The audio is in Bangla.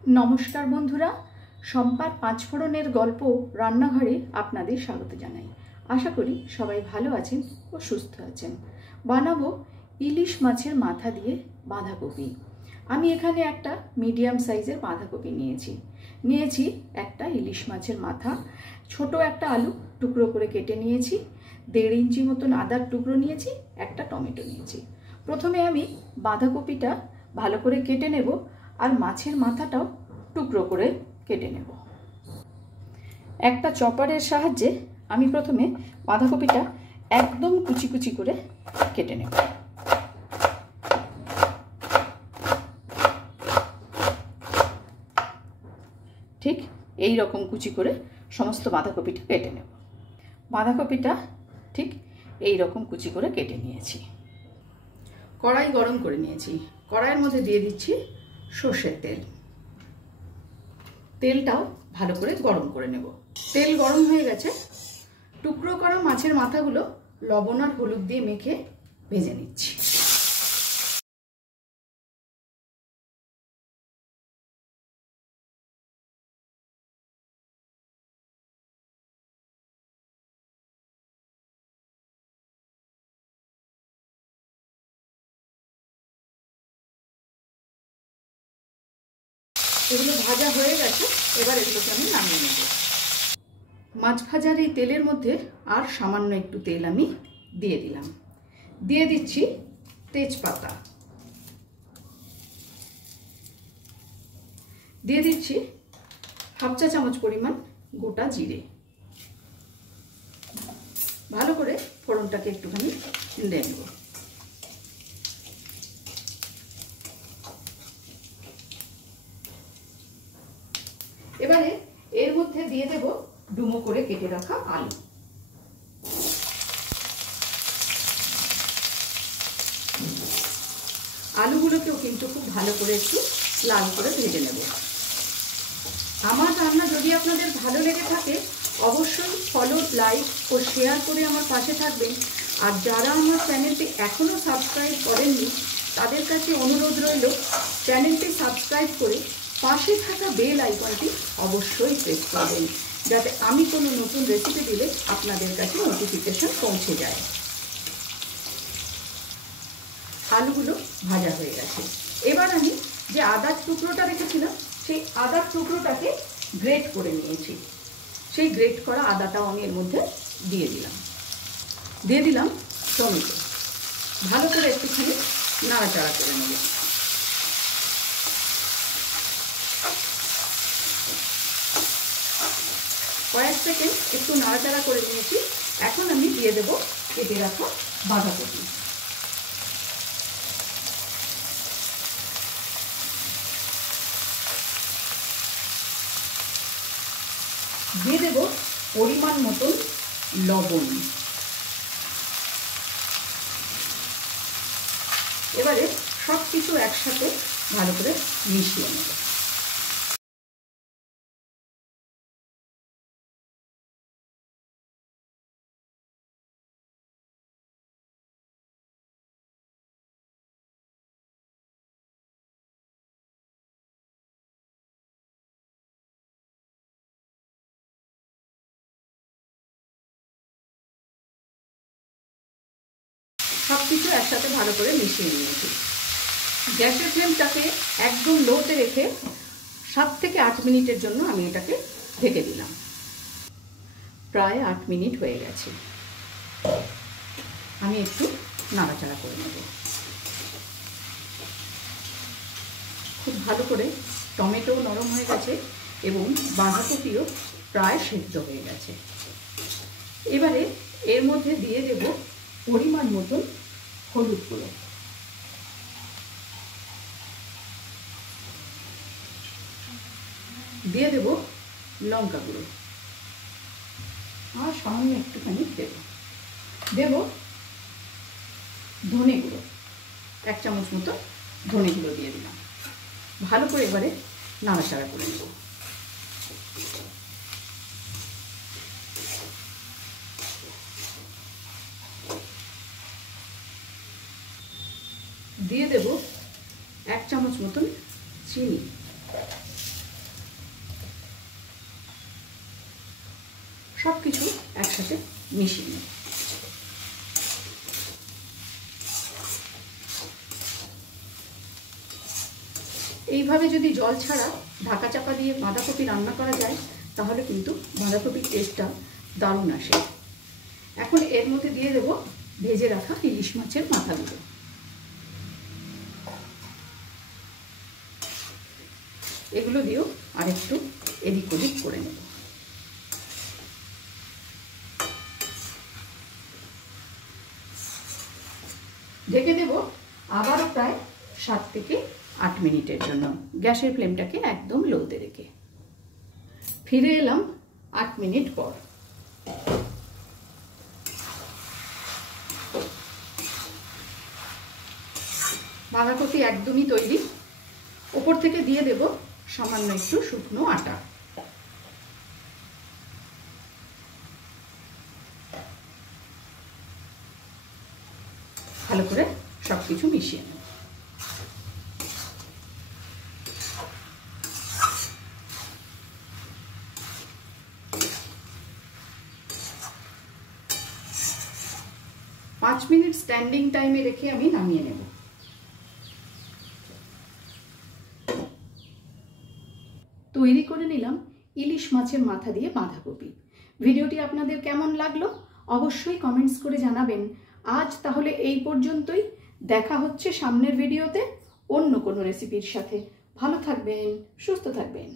নমস্কার বন্ধুরা, সম্পার পাঁচফোড়নের গল্প রান্নাঘরে আপনাদের স্বাগত জানাই। আশা করি সবাই ভালো আছেন ও সুস্থ আছেন। বানাবো ইলিশ মাছের মাথা দিয়ে বাঁধাকপি। আমি এখানে একটা মিডিয়াম সাইজের বাঁধাকপি নিয়েছি একটা ইলিশ মাছের মাথা, ছোট একটা আলু টুকরো করে কেটে নিয়েছি, 1.5 ইঞ্চি মতন আদার টুকরো নিয়েছি, একটা টমেটো নিয়েছি। প্রথমে আমি বাঁধাকপিটা ভালো করে কেটে নেব আর মাছের মাথাটাও টুকরো করে কেটে নেব। একটা চপারের সাহায্যে আমি প্রথমে বাঁধাকপিটা একদম কুচি কুচি করে কেটে নেব। ঠিক এই রকম কুচি করে সমস্ত বাঁধাকপিটা কেটে নেব। বাঁধাকপিটা ঠিক এই রকম কুচি করে কেটে নিয়েছি। কড়াই গরম করে নিয়েছি। কড়াইয়ের মধ্যে দিয়ে দিচ্ছি সর্ষের তেল। তেলটাও ভালো করে গরম করে নেব। তেল গরম হয়ে গেছে। টুকরো করা মাছের মাথাগুলো লবণ আর হলুদ দিয়ে মেখে ভেজে নিচ্ছি। এগুলো ভাজা হয়ে গেছে, এবার এগুলোকে আমি নামিয়ে নেব। মাছ ভাজার এই তেলের মধ্যে আর সামান্য একটু তেল আমি দিয়ে দিলাম। দিয়ে দিচ্ছি তেজপাতা, দিয়ে দিচ্ছি 1/2 চা চামচ পরিমাণ গোটা জিরে। ভালো করে ফোড়নটাকে একটুখানি নেড়ে নেব। এবারে এর মধ্যে দিয়ে দেব ডুমো করে কেটে রাখা আলু। আলুগুলোকেও কিন্তু খুব ভালো করে একটু লাল করে ভেজে নেব। আমার রান্না যদি আপনাদের ভালো লেগে থাকে অবশ্যই ফলো, লাইক ও শেয়ার করে আমার পাশে থাকবেন। আর যারা আমার চ্যানেলটি এখনও সাবস্ক্রাইব করেননি তাদের কাছে অনুরোধ রইল চ্যানেলটি সাবস্ক্রাইব করে পাশে থাকা বেল আইকনটি অবশ্যই প্রেস করবেন, যাতে আমি কোনো নতুন রেসিপি দিলে আপনাদের কাছে নোটিফিকেশন পৌঁছে যায়। আলুগুলো ভাজা হয়ে গেছে। এবার আমি যে আদার টুকরোটা রেখেছিলাম সেই আদার টুকরোটাকে গ্রেট করে নিয়েছি। সেই গ্রেট করা আদাটাও আমি এর মধ্যে দিয়ে দিলাম টমেটো। ভালো করে একটুখানি নাড়াচাড়া করে নেব। কয়েক সেকেন্ড একটু নাড়াচাড়া করে নিয়েছি। এখন আমি দিয়ে দেব কেটে রাখা বাঁধাকপি। দিয়ে দেব পরিমাণ মতন লবণ। এবারে সব কিছু একসাথে ভালো করে মিশিয়ে নেব। সব কিছু একসাথে ভালো করে মিশিয়ে নিয়েছি। গ্যাসের ফ্লেমটাকে একদম লোতে রেখে 7 থেকে 8 মিনিটের জন্য আমি এটাকে ঢেকে দিলাম। প্রায় 8 মিনিট হয়ে গেছে। আমি একটু নাড়াচাড়া করে নেব। খুব ভালো করে টমেটো নরম হয়ে গেছে এবং বাঁধাকপিও প্রায় সেদ্ধ হয়ে গেছে। এবারে এর মধ্যে দিয়ে দেব পরিমাণ মতন হলুদ গুঁড়ো, দিয়ে দেব লঙ্কা গুঁড়ো আর সামান্য একটুখানি দেব ধনে গুঁড়ো। 1 চামচ মতো ধনে গুঁড়ো দিয়ে দিলাম। ভালো করে এবারে নাড়াচাড়া করে নেব। দিয়ে দেব 1 চামচ মতন চিনি। একসাথে মিশিয়ে নেব। এইভাবে যদি জল ছাড়া ঢাকা চাপা দিয়ে বাঁধাকপি রান্না করা যায় তাহলে কিন্তু বাঁধাকপির টেস্টটা দারুণ আসে। এখন এর মধ্যে দিয়ে দেব ভেজে রাখা ইলিশ মাছের মাথাগুলো। এগুলো দিয়েও আরেকটু এদিক ওদিক করে নেব। ঢেকে দেব আবারও প্রায় 7 থেকে 8 মিনিটের জন্য, গ্যাসের ফ্লেমটাকে একদম লোতে রেখে। ফিরে এলাম 8 মিনিট পর। বাঁধাকপি একদমই তৈরি। ওপর থেকে দিয়ে দেব সামান্য একটু শুকনো আটা। ভালো করে সবকিছু মিশিয়ে নেব। পাঁচ মিনিট স্ট্যান্ডিং টাইমে রেখে আমি নামিয়ে নেব। তৈরি করে নিলাম ইলিশ মাছের মাথা দিয়ে বাঁধাকপি। ভিডিওটি আপনাদের কেমন লাগলো অবশ্যই কমেন্টস করে জানাবেন। আজ তাহলে এই পর্যন্তই। দেখা হচ্ছে সামনের ভিডিওতে অন্য কোনো রেসিপির সাথে। ভালো থাকবেন, সুস্থ থাকবেন।